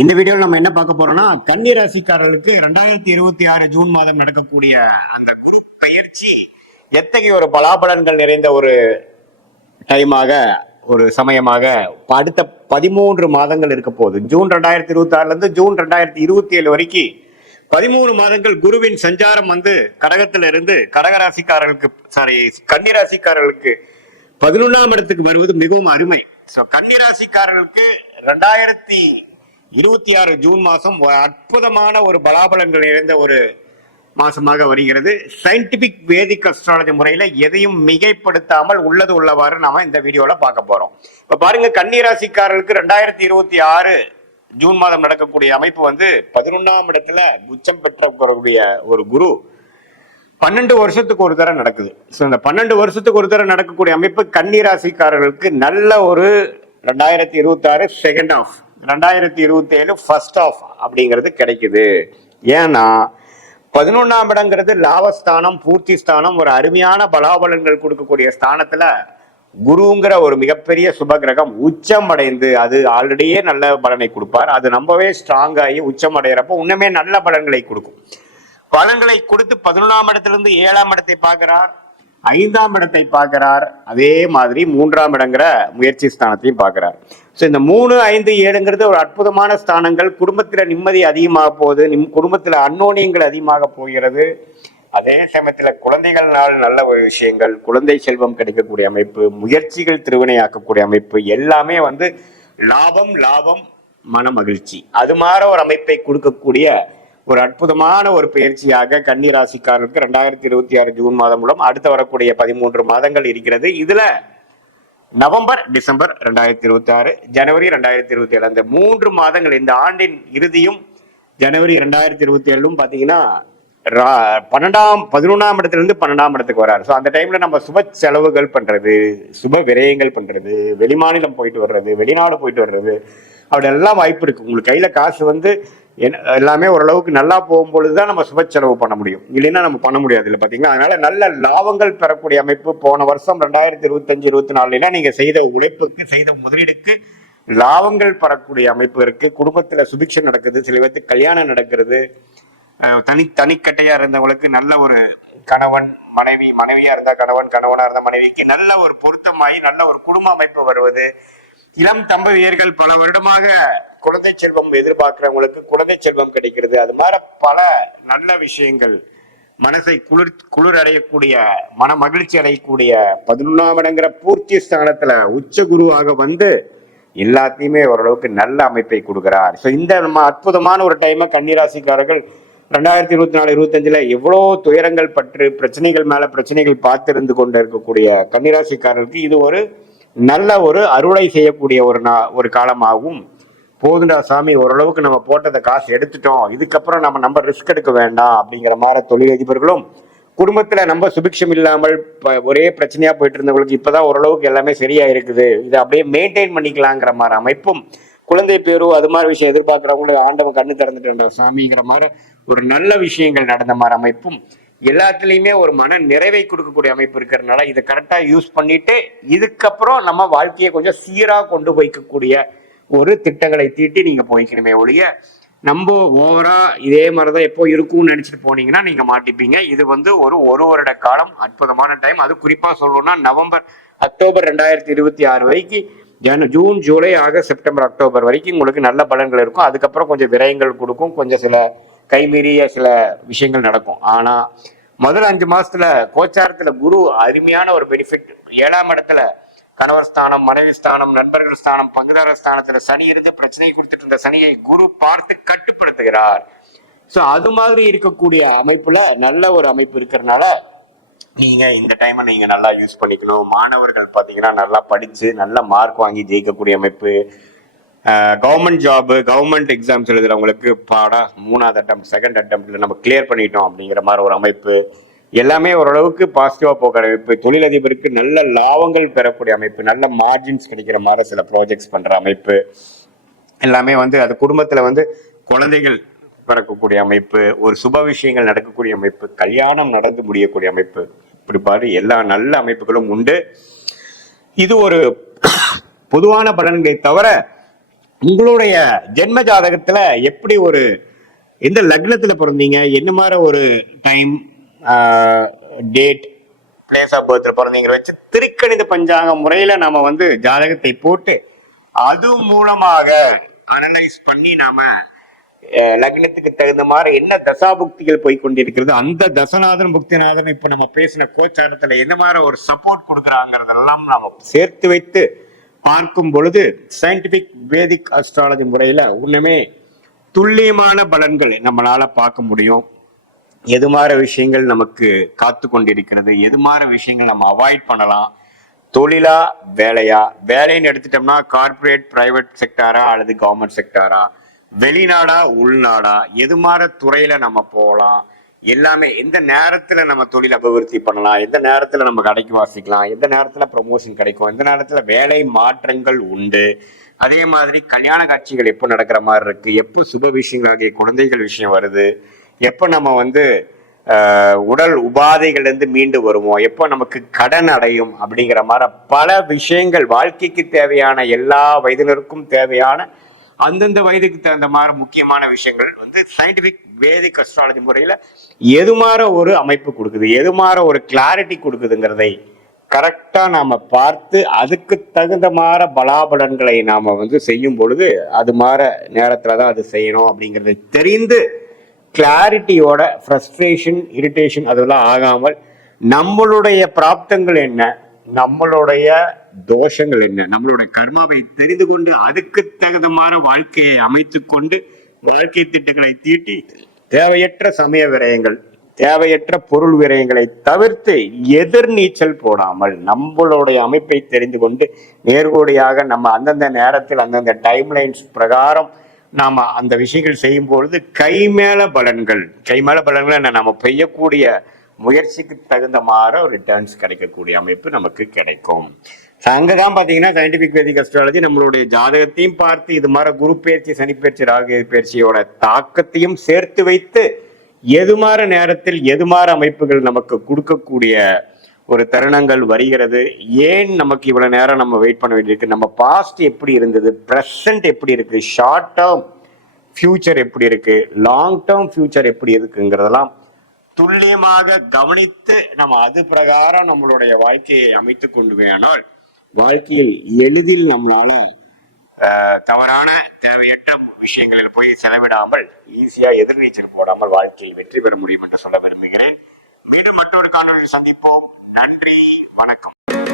இந்த வீடியோவில் நம்ம என்ன பார்க்க போறோம்னா கன்னி ராசிக்காரர்களுக்கு 2026 ஜூன் மாதம் நடக்கக்கூடிய அந்த குரு பெயர்ச்சி எத்தகைய ஒரு பலாபலன்கள் நிறைந்த ஒரு டைமாக ஒரு சமயமாக அடுத்த 13 மாதங்கள் இருக்க போகுது. ஜூன் 2026 இருந்து ஜூன் 2027 வரைக்கும் 13 மாதங்கள் குருவின் சஞ்சாரம் வந்து கடகத்துல இருந்து கன்னி ராசிக்காரர்களுக்கு 11ஆம் இடத்துக்கு வருவது மிகவும் அருமை. கன்னி ராசிக்காரர்களுக்கு 2026 ஜூன் மாசம் அற்புதமான ஒரு பலாபலங்கள் நிறைந்த ஒரு மாசமாக வருகிறது. சயின்டிபிக் வேதிக் அஸ்ட்ராலஜி முறையில எதையும் மிகைப்படுத்தாமல் உள்ளது உள்ளவாறு நாம இந்த வீடியோல பார்க்க போறோம். இப்ப பாருங்க, கன்னி ராசிக்காரர்களுக்கு 2026 ஜூன் மாதம் நடக்கக்கூடிய அமைப்பு வந்து 11ஆம் இடத்துல உச்சம் பெற்றக்கூடிய ஒரு குரு 12 வருஷத்துக்கு ஒரு தடவை நடக்குது. ஸோ இந்த 12 வருஷத்துக்கு ஒரு தடவை நடக்கக்கூடிய அமைப்பு கன்னி ராசிக்காரர்களுக்கு நல்ல ஒரு 2026 செகண்ட் ஆஃப் 2027 ஃபர்ஸ்ட் ஆஃப் அப்படிங்கிறது கிடைக்குது. ஏன்னா 11ஆம் இடங்கிறது லாபஸ்தானம், பூர்த்தி ஸ்தானம், ஒரு அருமையான பலாபலன்கள் கொடுக்கக்கூடிய ஸ்தானத்துல குருங்கிற ஒரு மிகப்பெரிய சுப கிரகம் உச்சம் அடைந்து அது ஆல்ரெடியே நல்ல பலனை கொடுப்பார். அது ரொம்பவே ஸ்ட்ராங் ஆகி உச்சம் அடைகிறப்ப இன்னுமே நல்ல பலன்களை கொடுக்கும். பலன்களை கொடுத்து 11ஆம் இடத்திலிருந்து 7ஆம் இடத்தை பார்க்கிறார், 5ஆம் இடத்தை பார்க்கிறார், அதே மாதிரி 3ஆம் இடங்கிற முயற்சி ஸ்தானத்தையும் பார்க்கிறார். ஸோ இந்த 3, 5, 7ங்கிறது ஒரு அற்புதமான ஸ்தானங்கள். குடும்பத்துல நிம்மதி அதிகமாக போகுது, குடும்பத்துல அன்னோனியங்கள் அதிகமாக போகிறது. அதே சமயத்துல குழந்தைகள்னால் நல்ல ஒரு விஷயங்கள், குழந்தை செல்வம் கிடைக்கக்கூடிய அமைப்பு, முயற்சிகள் திருவினையாக்கக்கூடிய அமைப்பு, எல்லாமே வந்து லாபம் லாபம் மன மகிழ்ச்சி அது மாதிரி ஒரு அமைப்பை கொடுக்கக்கூடிய ஒரு அற்புதமான ஒரு பயிற்சியாக கன்னி ராசிக்காரருக்கு 2026 ஜூன் மாதம் மூலம் அடுத்து வரக்கூடிய 13 மாதங்கள் இருக்கிறது. இதுல நவம்பர், டிசம்பர் 2026, ஜனவரி 2027 அந்த 3 மாதங்கள், இந்த ஆண்டின் இறுதியும் ஜனவரி 2027 பாத்தீங்கன்னா 11ஆம் இடத்துல இருந்து 12ஆம் இடத்துக்கு வராரு. ஸோ அந்த டைம்ல நம்ம சுப செலவுகள் பண்றது, சுப விரயங்கள் பண்றது, வெளிமாநிலம் போயிட்டு வர்றது, வெளிநாடு போயிட்டு வர்றது, அப்படி எல்லாம் வாய்ப்பு இருக்கு. உங்களுக்கு கையில காசு வந்து எல்லாமே ஓரளவுக்கு நல்லா போகும்பொழுதுதான் நம்ம சுப செலவு பண்ண முடியும், இல்லைன்னா நம்ம பண்ண முடியாது இல்லை பாத்தீங்கன்னா. அதனால நல்ல லாபங்கள் பெறக்கூடிய அமைப்பு. போன வருஷம் 2025, 24 நீங்க செய்த உழைப்புக்கு, செய்த முதலீடுக்கு லாபங்கள் பெறக்கூடிய அமைப்பு இருக்கு. குடும்பத்துல சுபிக்ஷம் நடக்குது, சில பேருக்கு கல்யாணம் நடக்கிறது, தனிக்கட்டையா இருந்தவங்களுக்கு நல்ல ஒரு கணவன் மனைவி, மனைவியா இருந்தா கணவன், கணவனா இருந்தா மனைவிக்கு நல்ல ஒரு பொருத்தமாயி நல்ல ஒரு குடும்ப அமைப்பு வருவது. இளம் தம்பதியர்கள் பல வருடமாக குழந்தை செல்வம் எதிர்பார்க்கிறவங்களுக்கு குழந்தை செல்வம் கிடைக்கிறது. அது மாதிரி பல நல்ல விஷயங்கள், மனசை குளிர் அடையக்கூடிய, மன மகிழ்ச்சி அடையக்கூடிய 11ஆம் இடங்கிற பூர்த்தி ஸ்தானத்துல உச்ச குருவாக வந்து எல்லாத்தையுமே ஓரளவுக்கு நல்ல அமைப்பை கொடுக்கிறார். ஸோ இந்த நம்ம அற்புதமான ஒரு டைமை கன்னிராசிக்காரர்கள் 2024, 25 எவ்வளோ துயரங்கள் பற்று பிரச்சனைகள் மேல பிரச்சனைகள் பார்த்திருந்து கொண்டு இருக்கக்கூடிய கன்னிராசிக்காரர்களுக்கு இது ஒரு நல்ல ஒரு அருளை செய்யக்கூடிய ஒரு காலமாகவும், போதுண்டா சாமி ஓரளவுக்கு நம்ம போட்டதை காசு எடுத்துட்டோம், இதுக்கப்புறம் நம்ம ரிஸ்க் எடுக்க வேண்டாம் அப்படிங்கிற மாதிரி தொழிலதிபர்களும், குடும்பத்துல நம்ம சுபிக்ஷம் இல்லாமல் ஒரே பிரச்சனையா போயிட்டு இருந்தவங்களுக்கு இப்பதான் ஓரளவுக்கு எல்லாமே சரியா இருக்குது, இதை அப்படியே மெயின்டைன் பண்ணிக்கலாங்கிற மாதிரி அமைப்பும், குழந்தை பேரும் அது மாதிரி விஷயம் எதிர்பார்க்கிறவங்களுக்கு ஆண்டவன் கண்ணு திறந்துட்டு சாமிங்கிற மாதிரி ஒரு நல்ல விஷயங்கள் நடந்த மாதிரி அமைப்பும், எல்லாத்துலயுமே ஒரு மன நிறைவை கொடுக்கக்கூடிய அமைப்பு இருக்கிறதுனால இதை கரெக்டா யூஸ் பண்ணிட்டு இதுக்கப்புறம் நம்ம வாழ்க்கையை கொஞ்சம் சீரா கொண்டு போய்க்கக்கூடிய ஒரு திட்டங்களை தீட்டி நீங்க போய்க்கணுமே ஒழிய நம்ம ஓவரா இதே மாதிரிதான் எப்போ இருக்கும்னு நினைச்சிட்டு போனீங்கன்னா நீங்க மாட்டிப்பீங்க. இது வந்து ஒரு வருட காலம் அற்புதமான டைம். அது குறிப்பா சொல்லணும்னா நவம்பர், அக்டோபர் 2026 வரைக்கும், June, July, August, September, October வரைக்கும் உங்களுக்கு நல்ல பலன்கள் இருக்கும். அதுக்கப்புறம் கொஞ்சம் விரயங்கள் கொடுக்கும், கொஞ்சம் சில கைமீறிய சில விஷயங்கள் நடக்கும். ஆனா முதல் 5 மாசத்துல கோச்சாரத்துல குரு அருமையான ஒரு பெனிஃபிட். 7ஆம் இடத்துல கணவர் ஸ்தானம், மனைவி ஸ்தானம், நண்பர்கள் ஸ்தானம், பங்குதாரர் ஸ்தானத்துல சனி இருந்து பிரச்சனை கொடுத்துட்டு இருந்த சனியை குரு பார்த்து கட்டுப்படுத்துகிறார். சோ அது மாதிரி இருக்கக்கூடிய அமைப்புல நல்ல ஒரு அமைப்பு இருக்கிறதுனால நீங்க இந்த டைமை நீங்க நல்லா யூஸ் பண்ணிக்கணும். மாணவர்கள் பாத்தீங்கன்னா நல்லா படிச்சு நல்ல மார்க் வாங்கி ஜெயிக்கக்கூடிய அமைப்பு. கவர்மெண்ட் ஜாப், கவர்மெண்ட் எக்ஸாம்ஸ் எழுதுறவங்களுக்கு பாடா 3ஆவது அட்டம், செகண்ட் அட்டம்ப்ட்ல நம்ம கிளியர் பண்ணிட்டோம் அப்படிங்கிற மாதிரி ஒரு அமைப்பு. எல்லாமே ஓரளவுக்கு பாசிட்டிவா போகிற அமைப்பு. தொழிலதிபருக்கு நல்ல லாபங்கள் பெறக்கூடிய அமைப்பு, நல்ல மார்ஜின்ஸ் கிடைக்கிற மாதிரி சில ப்ராஜெக்ட்ஸ் பண்ற அமைப்பு, எல்லாமே வந்து அது குடும்பத்துல வந்து குழந்தைகள் பிறக்கக்கூடிய அமைப்பு, ஒரு சுப விஷயங்கள் நடக்கக்கூடிய அமைப்பு, கல்யாணம் நடந்து முடியக்கூடிய அமைப்பு, இப்படி பாரு எல்லா நல்ல அமைப்புகளும் உண்டு. இது ஒரு பொதுவான பலன்களை தவிர உங்களுடைய ஜென்ம ஜாதகத்துல எப்படி ஒரு எந்த லக்னத்துல பிறந்தீங்க, என்ன மாதிரி ஒரு டைம், டேட், பிளேஸ் ஆஃப் பர்த்ல பிறந்தீங்க வச்சு திருக்கணித பஞ்சாங்க முறையில நாம வந்து ஜாதகத்தை போட்டு அது மூலமாக அனலைஸ் பண்ணி நாம லக்னத்துக்கு தகுந்த மாதிரி என்ன தசாபுக்திகள் போய் கொண்டிருக்கிறது, அந்த தசநாதன் புக்திநாதன் இப்ப நம்ம பேசின கோச்சாரத்துல என்ன மாதிரி ஒரு சப்போர்ட் கொடுக்குறாங்கிறதெல்லாம் நாம சேர்த்து வைத்து பார்க்கும் பொழுது சயின்டிபிக் வேதிக் அஸ்ட்ராலஜி முறையில ஒண்ணுமே துல்லியமான பலன்கள் நம்மளால பார்க்க முடியும். எது மாதிரி விஷயங்கள் நமக்கு காத்து கொண்டிருக்கிறது, எது மாதிரி விஷயங்கள் நம்ம அவாய்ட் பண்ணலாம், தொழிலா வேலையா, வேலைன்னு எடுத்துட்டோம்னா கார்பரேட் பிரைவேட் செக்டாரா அல்லது கவர்மெண்ட் செக்டாரா, வெளிநாடா உள்நாடா, எது மாதிரி துறையில நம்ம போகலாம், எல்லாமே எந்த நேரத்துல நம்ம தொழில் அபிவிருத்தி பண்ணலாம், எந்த நேரத்துல நம்ம கடைக்கு வாசிக்கலாம், எந்த நேரத்துல ப்ரமோஷன் கிடைக்கும், எந்த நேரத்துல வேலை மாற்றங்கள் உண்டு. அதே மாதிரி கல்யாண காட்சிகள் எப்போ நடக்கிற மாதிரி இருக்கு, எப்போ சுப விஷயங்களாகிய குழந்தைகள் விஷயம் வருது, எப்போ நம்ம வந்து உடல் உபாதைகள்லேருந்து மீண்டு வருவோம், எப்போ நமக்கு கடன் அடையும் அப்படிங்கிற மாதிரி பல விஷயங்கள், வாழ்க்கைக்கு தேவையான எல்லா வயதினருக்கும் தேவையான அந்தந்த வயதுக்கு தகுந்த மாதிரி முக்கியமான விஷயங்கள் வந்து சயின்டிபிக் வேதிக் அஸ்ட்ராலஜி முறையில் எது மாதிரி ஒரு அமைப்பு கொடுக்குது, எது மாதிரி ஒரு கிளாரிட்டி கொடுக்குதுங்கிறதை கரெக்டாக நாம் பார்த்து அதுக்கு தகுந்த மாதிரி பலாபலன்களை நாம் வந்து செய்யும் பொழுது அது மாதிரி நேரத்தில் தான் அது செய்யணும் அப்படிங்கிறத தெரிந்து கிளாரிட்டியோட ஃப்ரஸ்ட்ரேஷன் இரிட்டேஷன் அதெல்லாம் ஆகாமல் நம்மளுடைய பிராப்தங்கள் என்ன, நம்மளுடைய தோஷங்கள் என்ன, நம்மளுடைய கர்மாவை தெரிந்து கொண்டு அதுக்கு தகுந்தமான வாழ்க்கையை அமைத்து கொண்டு வாழ்க்கை திட்டங்களை தீட்டி தேவையற்ற சமய விரயங்கள், தேவையற்ற பொருள் விரயங்களை தவிர்த்து எதிர்நீச்சல் போடாமல் நம்மளுடைய அமைப்பை தெரிந்து கொண்டு நேர்கோடியாக நம்ம அந்தந்த நேரத்தில் அந்தந்த டைம்லைன்ஸ் பிரகாரம் நாம அந்த விஷயங்கள் செய்யும் பொழுது கைமேல பலன்கள் நம்ம பெய்யக்கூடிய முயற்சிக்கு தகுந்த மாதிரி ரிட்டர்ன்ஸ் கிடைக்கக்கூடிய அமைப்பு நமக்கு கிடைக்கும். அங்கதான் பாத்தீங்கன்னா சயின்டிபிக் வேதிக் அஸ்ட்ராலஜி நம்மளுடைய ஜாதகத்தையும் பார்த்து இது மாதிரி குரு பயிற்சி, சனி பயிற்சி, ராகு பயிற்சியோட தாக்கத்தையும் சேர்த்து வைத்து எது மாதிரி நேரத்தில் எது மாதிரி அமைப்புகள் நமக்கு கொடுக்கக்கூடிய ஒரு தருணங்கள் வருகிறது, ஏன் நமக்கு இவ்வளவு நேரம் நம்ம வெயிட் பண்ண வேண்டியிருக்கு, நம்ம பாஸ்ட் எப்படி இருந்தது, ப்ரெசன்ட் எப்படி இருக்கு, ஷார்ட் டேர்ம் ஃபியூச்சர் எப்படி இருக்கு, லாங் டேர்ம் ஃபியூச்சர் எப்படி இருக்குங்கிறதெல்லாம் துல்லியமாக கவனித்து நம்ம அது பிரகாரம் நம்மளுடைய வாழ்க்கையை அமைத்துக் கொண்டுவேனால் வாழ்க்கையில் எளிதில் நம்மளால தவறான தேவையற்ற விஷயங்களில் போய் செலவிடாமல் ஈஸியா எதிர்நீச்சல் போடாமல் வாழ்க்கையில் வெற்றி பெற முடியும் என்று சொல்ல விரும்புகிறேன். மீண்டும் மற்றொரு காணொலியில் சந்திப்போம். நன்றி, வணக்கம்.